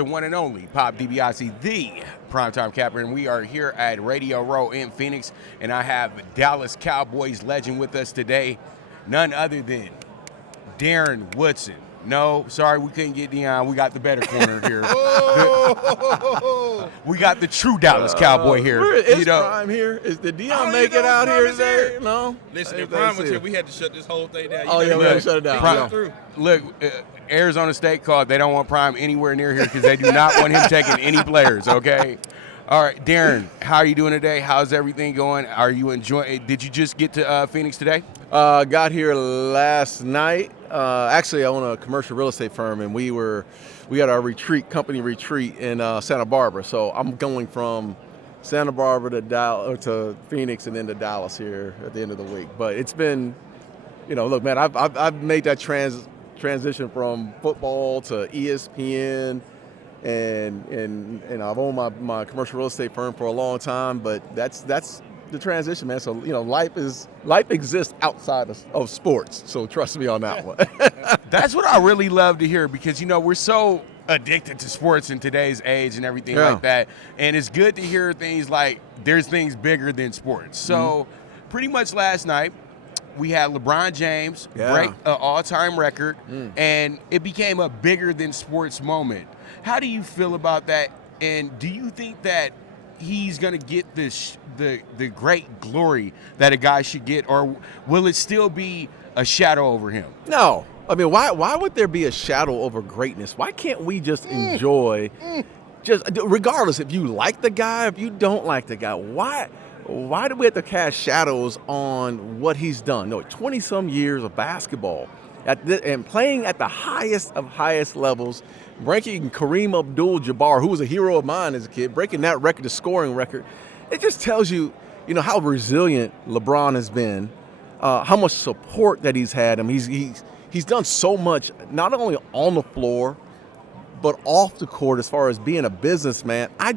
the one and only Pop DiBiase, the primetime capper, and we are here at Radio Row in Phoenix, and I have Dallas Cowboys legend with us today, none other than Darren Woodson. No, sorry, we couldn't get Deion. We got the better corner here. We got the true Dallas Cowboy here. Is Prime here? Did Deion make it out here today? No. Listen, if Prime was here, we had to shut this whole thing down. We had to shut it down. Look, Arizona State called. They don't want Prime anywhere near here because they do not want him taking any players, okay? All right, Darren, how are you doing today? How's everything going? Are you enjoying? Did you just get to Phoenix today? Got here last night. Actually, I own a commercial real estate firm, and we had our company retreat in Santa Barbara. So I'm going from Santa Barbara to Phoenix and then to Dallas here at the end of the week. But it's been, look, man, I've made that transition from football to ESPN. And I've owned my commercial real estate firm for a long time, but that's the transition, man. So life exists outside of sports. So trust me on that one. That's what I really love to hear because we're so addicted to sports in today's age and everything like that, and it's good to hear things like there's things bigger than sports. So pretty much last night we had LeBron James break an all-time record, and it became a bigger than sports moment. How do you feel about that? And do you think that he's going to get the great glory that a guy should get, or will it still be a shadow over him? No. I mean, why would there be a shadow over greatness? Why can't we just enjoy, just regardless if you like the guy, if you don't like the guy, why do we have to cast shadows on what he's done? No, 20-some years of basketball and playing at the highest of highest levels, breaking Kareem Abdul-Jabbar, who was a hero of mine as a kid, breaking that record, the scoring record. It just tells you, how resilient LeBron has been, how much support that he's had. I mean, he's done so much, not only on the floor, but off the court as far as being a businessman. I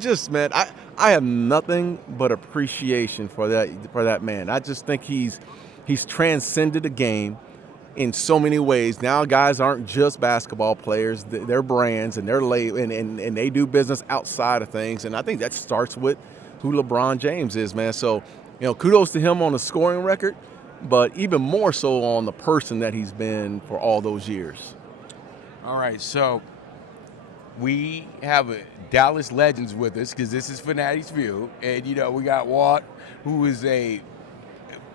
have nothing but appreciation for that man. I just think he's transcended the game in so many ways. Now guys aren't just basketball players, they're brands and they're and they do business outside of things. And I think that starts with who LeBron James is, man. So, kudos to him on the scoring record, but even more so on the person that he's been for all those years. All right, so we have a Dallas Legends with us because this is Fanatics View. And, we got Walt, who is a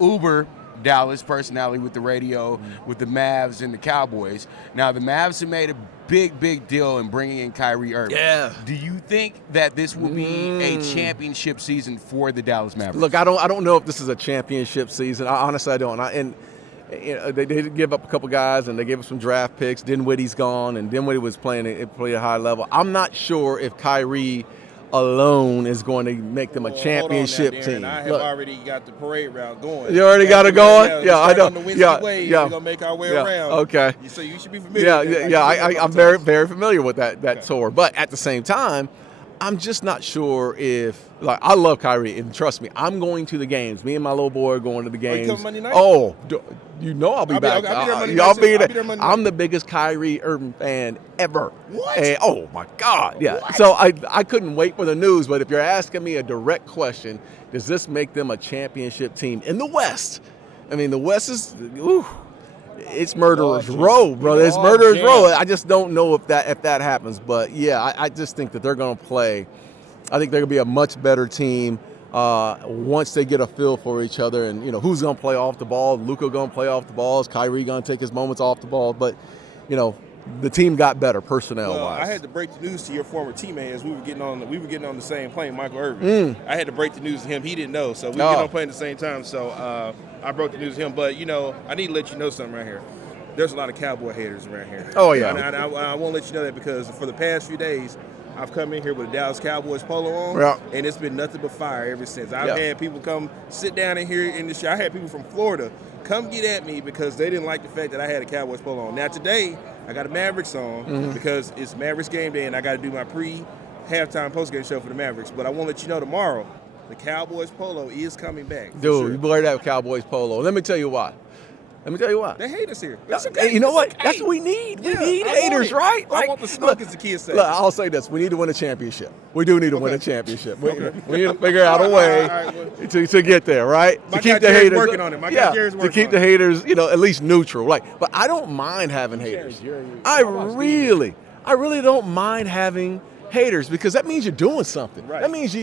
uber Dallas personality with the radio, with the Mavs and the Cowboys. Now, the Mavs have made a big deal in bringing in Kyrie Irving. Yeah. Do you think that this will be a championship season for the Dallas Mavericks? Look, I don't know if this is a championship season. Honestly, I don't. They did give up a couple guys, and they gave up some draft picks. Dinwiddie's gone, and Dinwiddie was playing at a high level. I'm not sure if Kyrie alone is going to make them a championship team. I have already got the parade route going. You already got it going? Yeah, I know. On the Wednesday wave, we're going to make our way around. Okay. So you should be familiar with that. I'm very familiar with that tour. But at the same time, I'm just not sure if, I love Kyrie, and trust me, I'm going to the games. Me and my little boy are going to the games. Are you coming Monday night? Oh, I'll be back. I'll be there Monday night. I'm the biggest Kyrie Irving fan ever. What? And, oh, my God. Yeah. What? So I couldn't wait for the news, but if you're asking me a direct question, does this make them a championship team in the West? I mean, the West is, it's murderer's row, brother. It's murderer's row. I just don't know if that happens. But, yeah, I just think that they're going to play. I think they're going to be a much better team once they get a feel for each other. And, who's going to play off the ball? Luka going to play off the ball? Is Kyrie going to take his moments off the ball? But, the team got better personnel-wise. Well, I had to break the news to your former teammate as we were getting on the same plane, Michael Irving. I had to break the news to him. He didn't know. So we were getting on plane at the same time. So I broke the news to him. But, I need to let you know something right here. There's a lot of Cowboy haters around here. Oh, yeah. And I won't let you know that because for the past few days, I've come in here with a Dallas Cowboys polo on, and it's been nothing but fire ever since. I've had people come sit down in here in the show. I had people from Florida come get at me because they didn't like the fact that I had a Cowboys polo on. Now, today, I got a Mavericks on because it's Mavericks game day, and I got to do my halftime postgame show for the Mavericks. But I want to let you know tomorrow, the Cowboys polo is coming back. Dude, you wear that Cowboys polo. Let me tell you why. Let me tell you why. They hate us here. That's okay. You know what? Okay. That's what we need. We need haters, right? I want the smoke, as the kids say. Look, I'll say this. We need to win a championship. We do need to win a championship. We need to figure out a way to get there, right? My to keep guy the haters working on it. My guy Jerry's working to keep the haters, at least neutral. But I don't mind having haters. I really don't mind having haters because that means you're doing something. Right. That means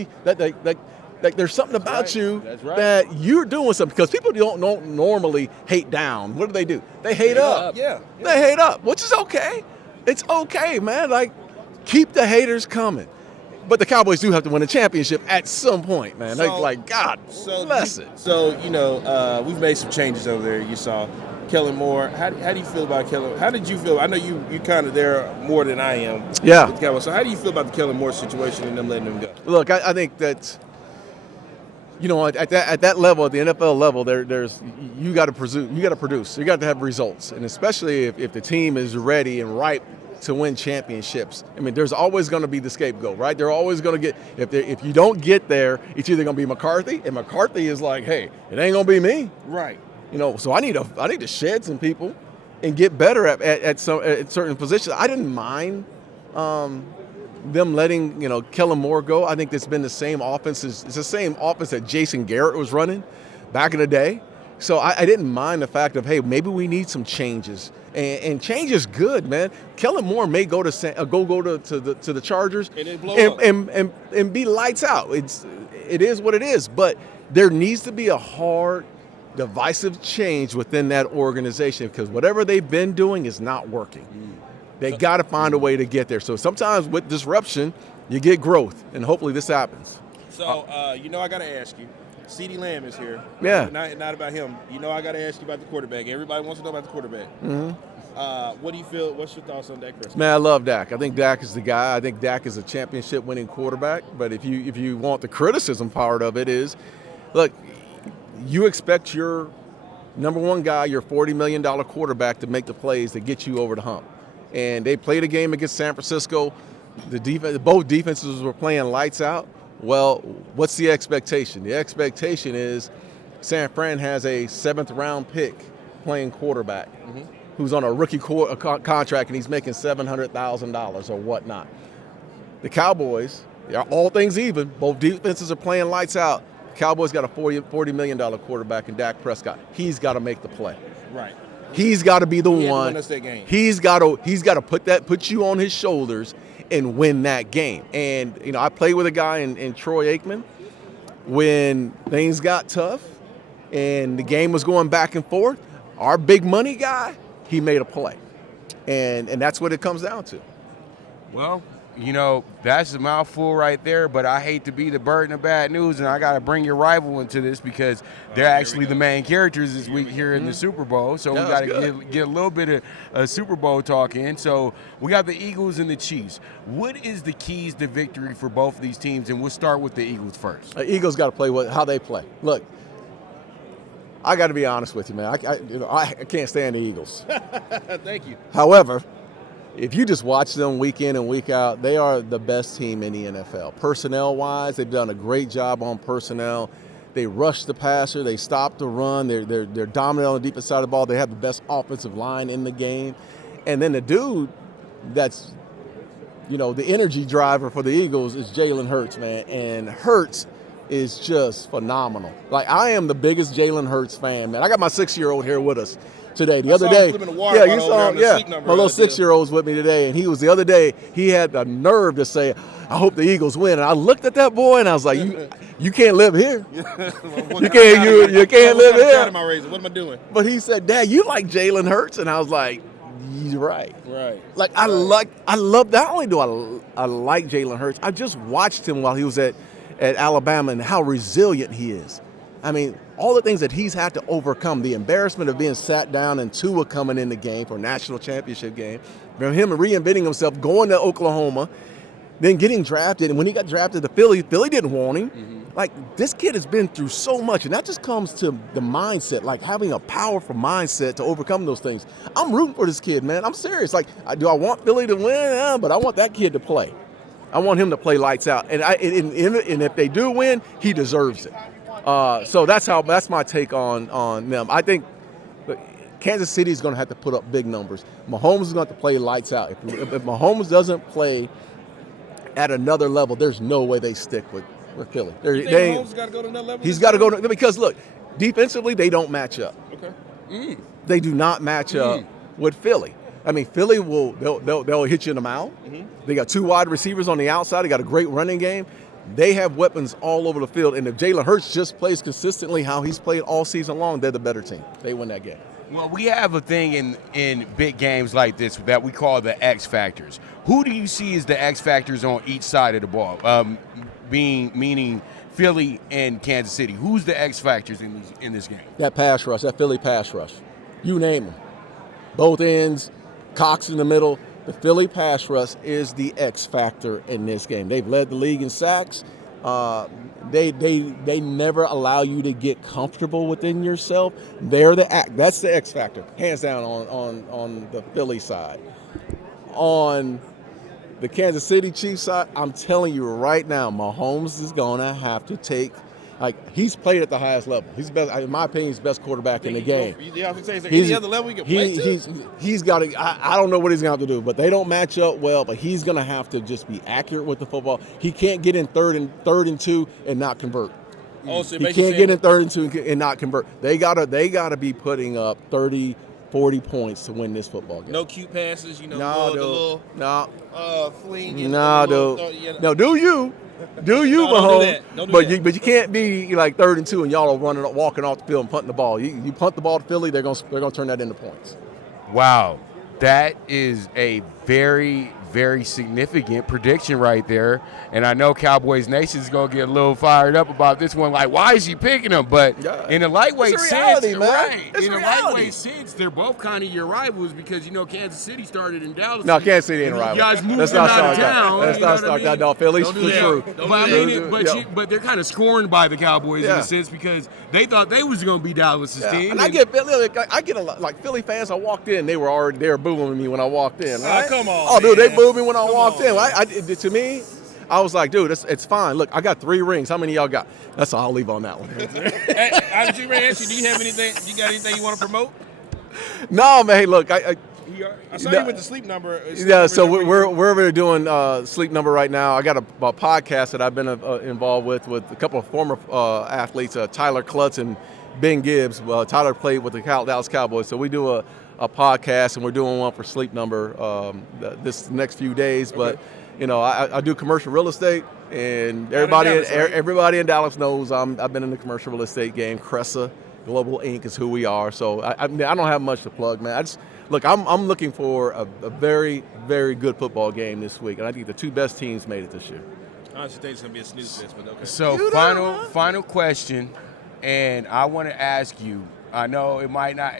that there's something about you that you're doing something, because people don't normally hate down. What do? They hate up. Yeah. They hate up, which is okay. It's okay, man. Keep the haters coming. But the Cowboys do have to win a championship at some point, man. God bless it. So, we've made some changes over there. You saw Kellen Moore. How do you feel about Kellen? How did you feel? I know you kind of there more than I am. Yeah. With the Cowboys. So how do you feel about the Kellen Moore situation and them letting him go? Look, I think that, at that level, at the NFL level, there's you got to produce. You got to have results, and especially if the team is ready and ripe to win championships. I mean, there's always going to be the scapegoat, right? They're always going to get if you don't get there, it's either going to be McCarthy, and McCarthy is like, hey, it ain't going to be me, right? So I need to shed some people and get better at certain positions. I didn't mind them letting Kellen Moore go. I think it's been the same offense. It's the same offense that Jason Garrett was running back in the day. So I didn't mind the fact of, hey, maybe we need some changes. And change is good, man. Kellen Moore may go to the Chargers and be lights out. It is what it is. But there needs to be a hard, divisive change within that organization, because whatever they've been doing is not working. They got to find a way to get there. So sometimes with disruption, you get growth, and hopefully this happens. So, I got to ask you. CeeDee Lamb is here. Yeah. Not about him. I got to ask you about the quarterback. Everybody wants to know about the quarterback. Mm-hmm. What do you feel? What's your thoughts on Dak Prescott? Man, I love Dak. I think Dak is the guy. I think Dak is a championship-winning quarterback. But if you want the criticism part of it is, look, you expect your number one guy, your $40 million quarterback, to make the plays that get you over the hump. And they played a game against San Francisco. Both defenses were playing lights out. Well, what's the expectation? The expectation is San Fran has a 7th-round pick playing quarterback who's on a rookie contract, and he's making $700,000 or whatnot. The Cowboys, all things even, both defenses are playing lights out. The Cowboys got a $40 million quarterback in Dak Prescott. He's got to make the play. Right. He's got to be the one. Win us that game. He's got to put you on his shoulders and win that game. And, I played with a guy in Troy Aikman when things got tough and the game was going back and forth. Our big money guy, he made a play. And that's what it comes down to. Well, that's a mouthful right there, but I hate to be the burden of bad news, and I got to bring your rival into this because they're actually the main characters this week here in the Super Bowl. So we got to get a little bit of Super Bowl talk in. So we got the Eagles and the Chiefs. What is the keys to victory for both of these teams? And we'll start with the Eagles first. The Eagles got to play how they play. Look, I got to be honest with you, man. I can't stand the Eagles. Thank you. However, if you just watch them week in and week out, they are the best team in the NFL. Personnel-wise, they've done a great job on personnel. They rush the passer. They stop the run. They're dominant on the defensive side of the ball. They have the best offensive line in the game. And then the dude that's, the energy driver for the Eagles is Jalen Hurts, man. And Hurts is just phenomenal. I am the biggest Jalen Hurts fan, man. I got my 6-year-old here with us today. The other day, you saw him. My little 6-year-old's with me today, and the other day, he had the nerve to say, "I hope the Eagles win." And I looked at that boy, and I was like, "You can't live here. You can't live here." What am I doing? But he said, "Dad, you like Jalen Hurts?" And I was like, "You're right." Right. I love. Not only do I like Jalen Hurts, I just watched him while he was at Alabama and how resilient he is. I mean, all the things that he's had to overcome, the embarrassment of being sat down and Tua coming in the game for a national championship game, from him reinventing himself, going to Oklahoma, then getting drafted. And when he got drafted to Philly didn't want him. Mm-hmm. This kid has been through so much, and that just comes to the mindset, having a powerful mindset to overcome those things. I'm rooting for this kid, man. I'm serious. Do I want Philly to win? Yeah, but I want that kid to play. I want him to play lights out. And if they do win, he deserves it. So that's my take on them. I think Kansas City is going to have to put up big numbers. Mahomes is going to have to play lights out. If Mahomes doesn't play at another level, there's no way they stick with Philly. Mahomes got to go to another level? He's got to go because, look, defensively, they don't match up. Okay. They do not match up with Philly. I mean, Philly they'll hit you in the mouth. Mm-hmm. They got 2 wide receivers on the outside. They got a great running game. They have weapons all over the field. And if Jalen Hurts just plays consistently how he's played all season long, they're the better team. They win that game. Well, we have a thing in big games like this that we call the X factors. Who do you see as the X factors on each side of the ball? Meaning Philly and Kansas City. Who's the X factors in this game? That pass rush, that Philly pass rush. You name them. Both ends, Cox in the middle. The Philly pass rush is the X factor in this game. They've led the league in sacks. They never allow you to get comfortable within yourself. That's the X factor, hands down on the Philly side. On the Kansas City Chiefs side, I'm telling you right now, Mahomes is gonna have to take. He's played at the highest level. He's best, in my opinion, he's the best quarterback in the game. Any other level he can play to? He's got to. I don't know what he's going to have to do, but they don't match up well. But he's going to have to just be accurate with the football. He can't get in third and 2 and not convert. Oh, so he can't get in 3rd and 2 and not convert. They gotta be putting up 30, 40 points to win this football game. No cute passes, fling. No, do you? Do you, Mahomes? Don't do that. But you can't be like 3rd and 2 and y'all are walking off the field and punting the ball. You punt the ball to Philly, they're gonna turn that into points. Wow, that is a very, very significant prediction right there. And I know Cowboys Nation is going to get a little fired up about this one. Like, why is he picking them? But in a lightweight sense, lightweight sense, they're both kind of your rivals because, Kansas City started in Dallas. No, Kansas City ain't a rival. You guys moved them out of town. Let's not start that. No, Philly's for true. But they're kind of scorned by the Cowboys in a sense because they thought they was going to be Dallas's team. And I get a lot, like Philly fans. I walked in, they were booing me when I walked in. Right? Come on. Oh, dude, they booed me when I walked in. To me, I was like, dude, it's fine. Look, I got 3 rings. How many y'all got? That's all. I'll leave on that one. I was going to ask you, do you have anything? You got anything you want to promote? No, man. Hey, look, I saw you with the sleep number. So we're doing sleep number right now. I got a podcast that I've been involved with a couple of former athletes, Tyler Klutz and Ben Gibbs. Tyler played with the Dallas Cowboys, so we do a podcast, and we're doing one for Sleep Number this next few days. But I do commercial real estate, and everybody in Dallas knows I've been in the commercial real estate game. Cressa Global Inc. is who we are. So I don't have much to plug, man. I'm looking for a very, very good football game this week, and I think the 2 best teams made it this year. I honestly think it's going to be a snooze fest, but okay. So final question, and I want to ask you. I know it might not.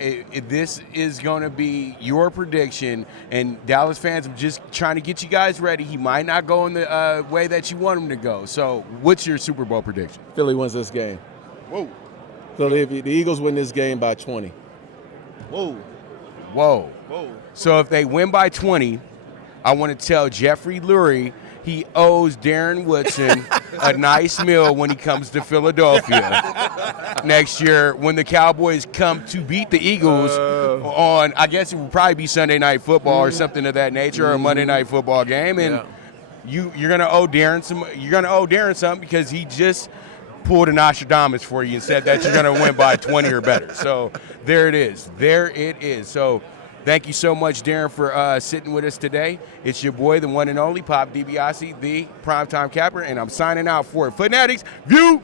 This is going to be your prediction, and Dallas fans are just trying to get you guys ready. He might not go in the way that you want him to go. So, what's your Super Bowl prediction? Philly wins this game. Whoa. So the Eagles win this game by 20. Whoa. So if they win by 20, I want to tell Jeffrey Lurie he owes Darren Woodson a nice meal when he comes to Philadelphia next year when the Cowboys come to beat the Eagles on, I guess it would probably be Sunday Night Football or something of that nature, or a Monday Night Football game. And you're going to owe Darren some. You're going to owe Darren something because he just pulled a Nostradamus for you and said that you're going to win by 20 or better. So there it is. So thank you so much, Darren, for sitting with us today. It's your boy, the one and only Pop DiBiase, the primetime capper, and I'm signing out for Fanatics. View.